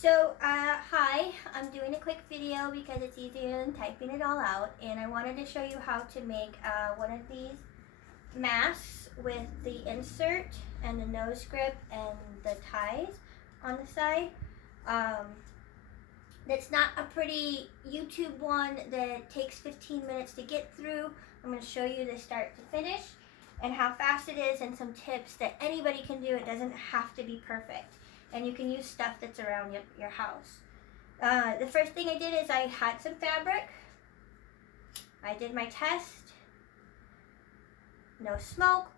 Hi, I'm doing a quick video because it's easier than typing it all out, and I wanted to show you how to make one of these masks with the insert and the nose grip and the ties on the side. That's not a pretty YouTube one that takes 15 minutes to get through. I'm going to show you the start to finish and how fast it is and some tips that anybody can do. It doesn't have to be perfect. And you can use stuff that's around your house. The first thing I did is I had some fabric. I did my test. No smoke.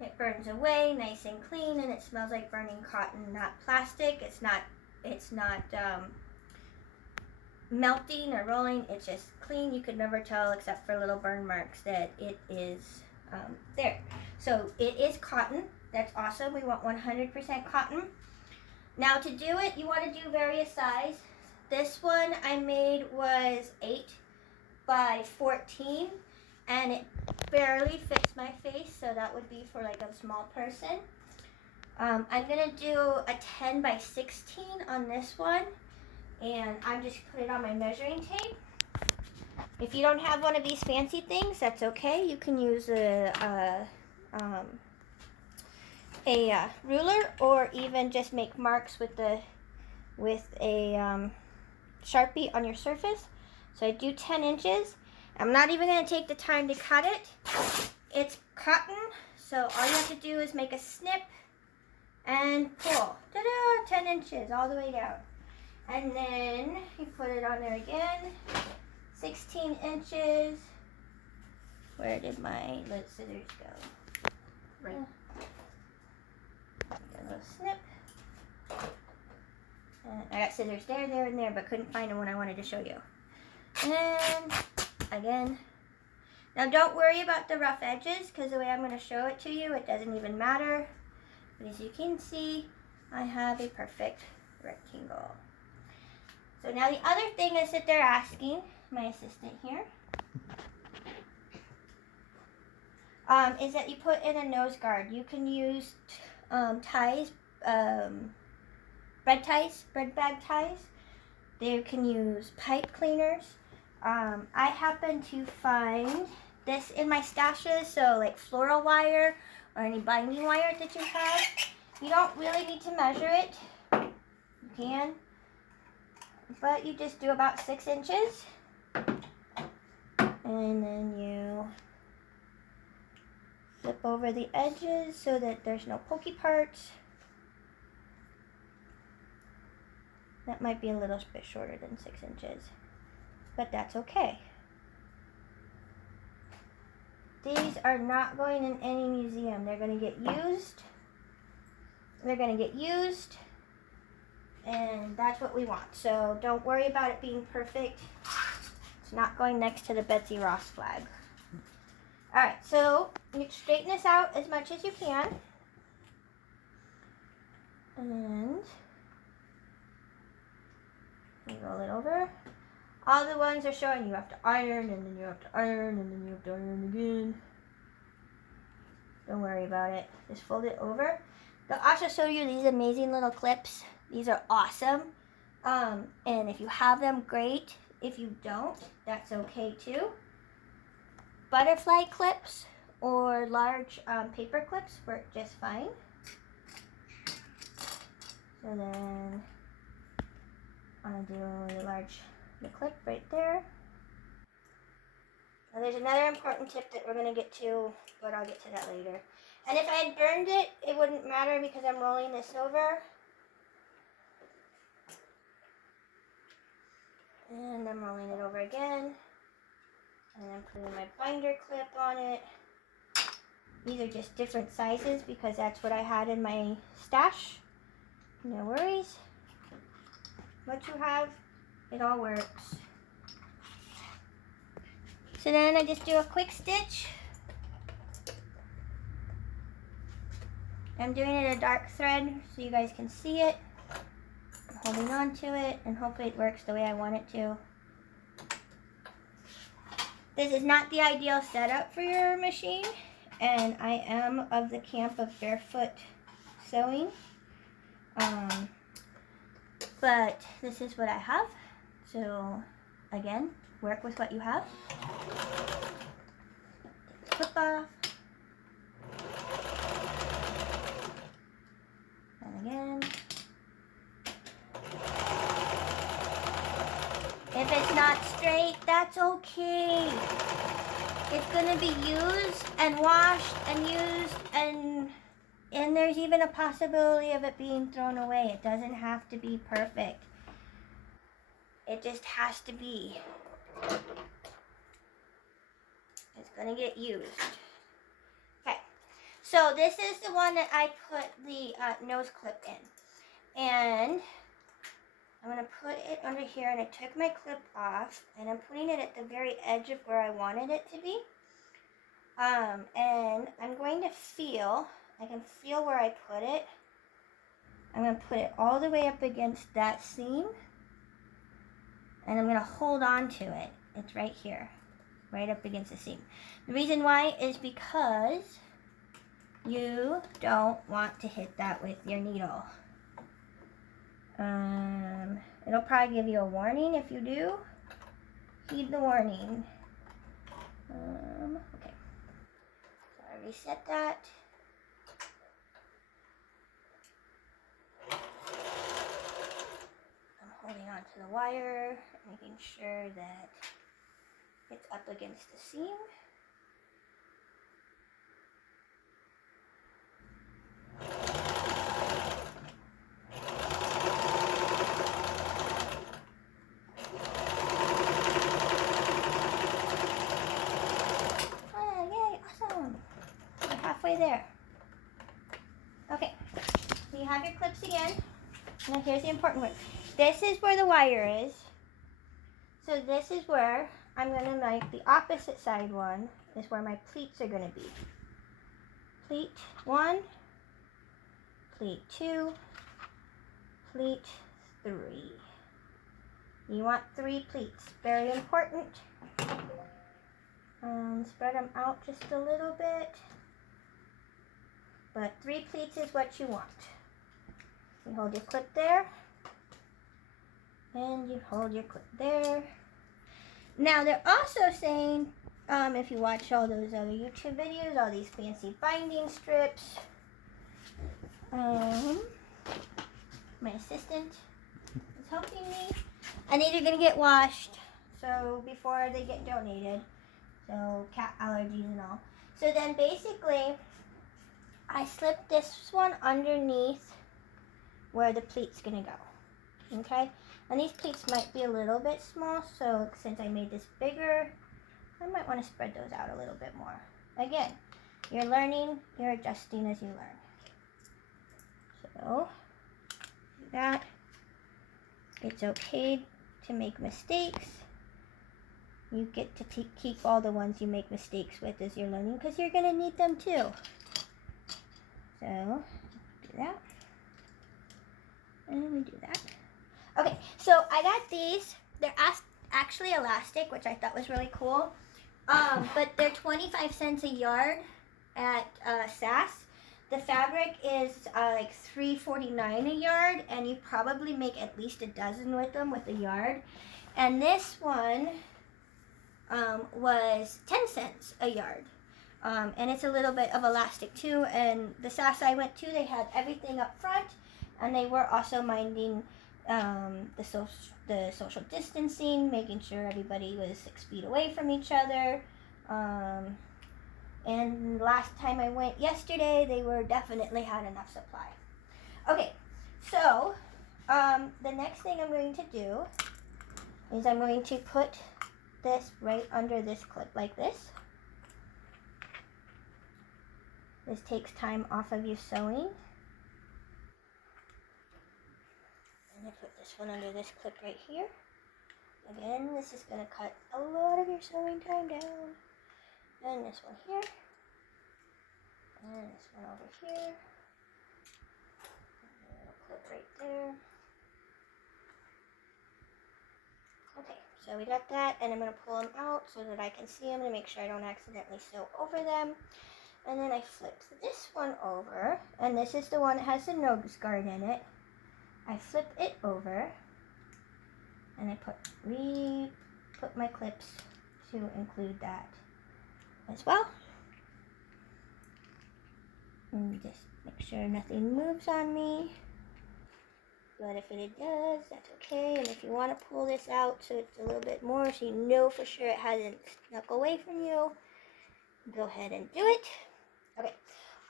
It burns away nice and clean, and it smells like burning cotton, not plastic. It's not melting or rolling. It's just clean. You could never tell except for little burn marks that it is there. So it is cotton. That's awesome. We want 100% cotton. Now to do it, you want to do various size. This one I made was 8 by 14, and it barely fits my face, so that would be for like a small person. I'm going to do a 10 by 16 on this one, and I'm just put it on my measuring tape. If you don't have one of these fancy things, that's okay. You can use a ruler, or even just make marks with a Sharpie on your surface. So I do 10 inches. I'm not even going to take the time to cut it. It's cotton, so all you have to do is make a snip and pull. Ta-da! 10 inches all the way down. And then you put it on there again. 16 inches. Where did my scissors go? Right. A little snip. And I got scissors there, and there, but couldn't find them when I wanted to show you. And again. Now don't worry about the rough edges, because the way I'm going to show it to you, it doesn't even matter. But as you can see, I have a perfect rectangle. So now the other thing is that they're asking, my assistant here, is that you put in a nose guard. You can use ties, bread bag ties. They can use pipe cleaners. I happen to find this in my stashes, so like floral wire or any binding wire that you have. You don't really need to measure it. You can, but you just do about 6 inches. And then you flip over the edges so that there's no pokey parts. That might be a little bit shorter than 6 inches, but that's okay. These are not going in any museum. They're going to get used. They're going to get used, and that's what we want. So don't worry about it being perfect. It's not going next to the Betsy Ross flag. All right, so you straighten this out as much as you can. And you roll it over. All the ones are showing you have to iron, and then you have to iron, and then you have to iron again. Don't worry about it. Just fold it over. They'll also show you these amazing little clips. These are awesome. And if you have them, great. If you don't, that's okay too. Butterfly clips or large paper clips work just fine. So then I'll do the clip right there. Now there's another important tip that we're going to get to, but I'll get to that later. And if I had burned it, it wouldn't matter because I'm rolling this over. And I'm rolling it over again. And I'm putting my binder clip on it. These are just different sizes because that's what I had in my stash. No worries. What you have, it all works. So then I just do a quick stitch. I'm doing it a dark thread so you guys can see it. I'm holding on to it, and hopefully it works the way I want it to. This is not the ideal setup for your machine, and I am of the camp of barefoot sewing. but this is what I have. So again, work with what you have. Clip off. And again. If it's not straight, that's okay. It's gonna be used and washed and used, and there's even a possibility of it being thrown away. It doesn't have to be perfect. It just has to be. It's gonna get used. Okay, so this is the one that I put the nose clip in. And I'm gonna put it under here, and I took my clip off, and I'm putting it at the very edge of where I wanted it to be. And I'm going to feel, I can feel where I put it. I'm gonna put it all the way up against that seam, and I'm gonna hold on to it. It's right here, right up against the seam. The reason why is because you don't want to hit that with your needle. It'll probably give you a warning if you do. Heed the warning. Okay. So I reset that. I'm holding on to the wire, making sure that it's up against the seam. Halfway there. Okay, so you have your clips again. Now here's the important part. This is where the wire is. So this is where I'm going to make the opposite side one, is where my pleats are going to be. Pleat 1, pleat 2, pleat 3. You want 3 pleats. Very important. Spread them out just a little bit. But 3 pleats is what you want. You hold your clip there. And you hold your clip there. Now they're also saying, if you watch all those other YouTube videos, all these fancy binding strips, my assistant is helping me. And these are going to get washed, so before they get donated. So cat allergies and all. So then basically, I slipped this one underneath where the pleat's going to go. Okay? And these pleats might be a little bit small, so since I made this bigger, I might want to spread those out a little bit more. Again, you're learning, you're adjusting as you learn. So, do that. It's okay to make mistakes. You get to keep all the ones you make mistakes with as you're learning, because you're going to need them too. So, do that. And we do that. Okay, so I got these. They're actually elastic, which I thought was really cool. But they're 25 cents a yard at SAS. The fabric is like $3.49 a yard, and you probably make at least a dozen with them with a yard. And this one was 10 cents a yard. And it's a little bit of elastic too. And the SAS I went to, they had everything up front, and they were also minding the social distancing, making sure everybody was 6 feet away from each other. And last time I went yesterday, they were definitely had enough supply. Okay, so the next thing I'm going to do is I'm going to put this right under this clip like this. This takes time off of you sewing. And I put this one under this clip right here. Again, this is going to cut a lot of your sewing time down. And this one here. And this one over here. And a little clip right there. Okay, so we got that, and I'm going to pull them out so that I can see them to make sure I don't accidentally sew over them. And then I flipped this one over, and this is the one that has the nose guard in it. I flip it over and I put my clips to include that as well. And just make sure nothing moves on me. But if it does, that's okay. And if you want to pull this out so it's a little bit more, so you know for sure it hasn't snuck away from you, go ahead and do it. Okay,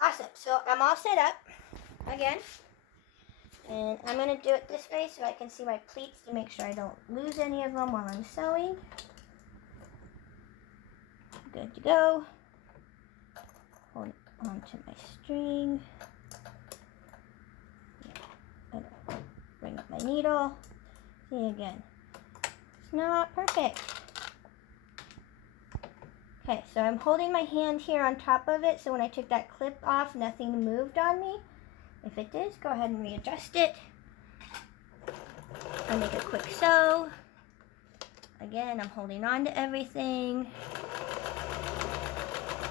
awesome. So I'm all set up again. And I'm going to do it this way so I can see my pleats to make sure I don't lose any of them while I'm sewing. Good to go. Hold it onto my string. And bring up my needle. See again. It's not perfect. Okay, so I'm holding my hand here on top of it so when I took that clip off, nothing moved on me. If it did, go ahead and readjust it. I'll make a quick sew. Again, I'm holding on to everything.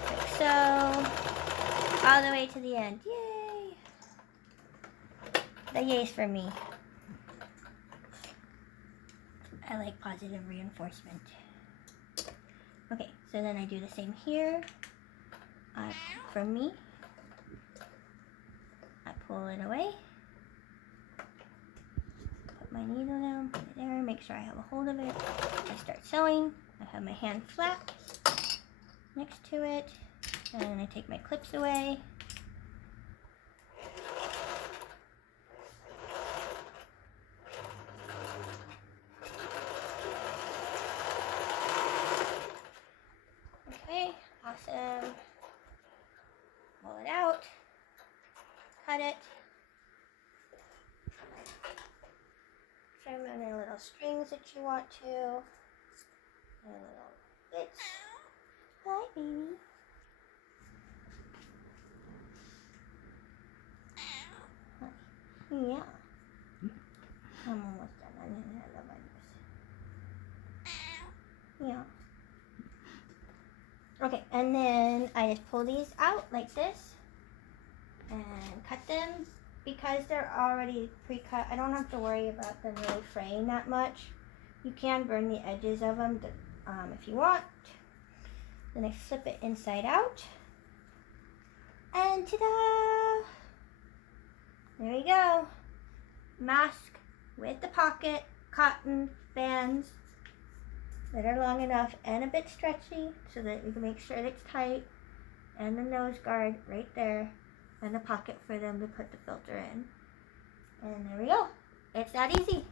Quick sew. All the way to the end. Yay! The yay's for me. I like positive reinforcement. Okay, so then I do the same here. For me, I pull it away. Put my needle down, put it there, make sure I have a hold of it. I start sewing. I have my hand flat next to it, and I take my clips away. Okay, awesome. Pull it out, cut it. Trim any little strings that you want to, and little bits. Hi, baby. Hi. Yeah. I'm almost done. I'm gonna have the buttons. Yeah. Okay, and then I just pull these out like this and cut them. Because they're already pre-cut, I don't have to worry about them really fraying that much. You can burn the edges of them if you want. Then I flip it inside out. And ta-da! There you go. Mask with the pocket, cotton bands that are long enough and a bit stretchy so that you can make sure it's tight. And the nose guard right there. And a pocket for them to put the filter in. And there we go. It's that easy.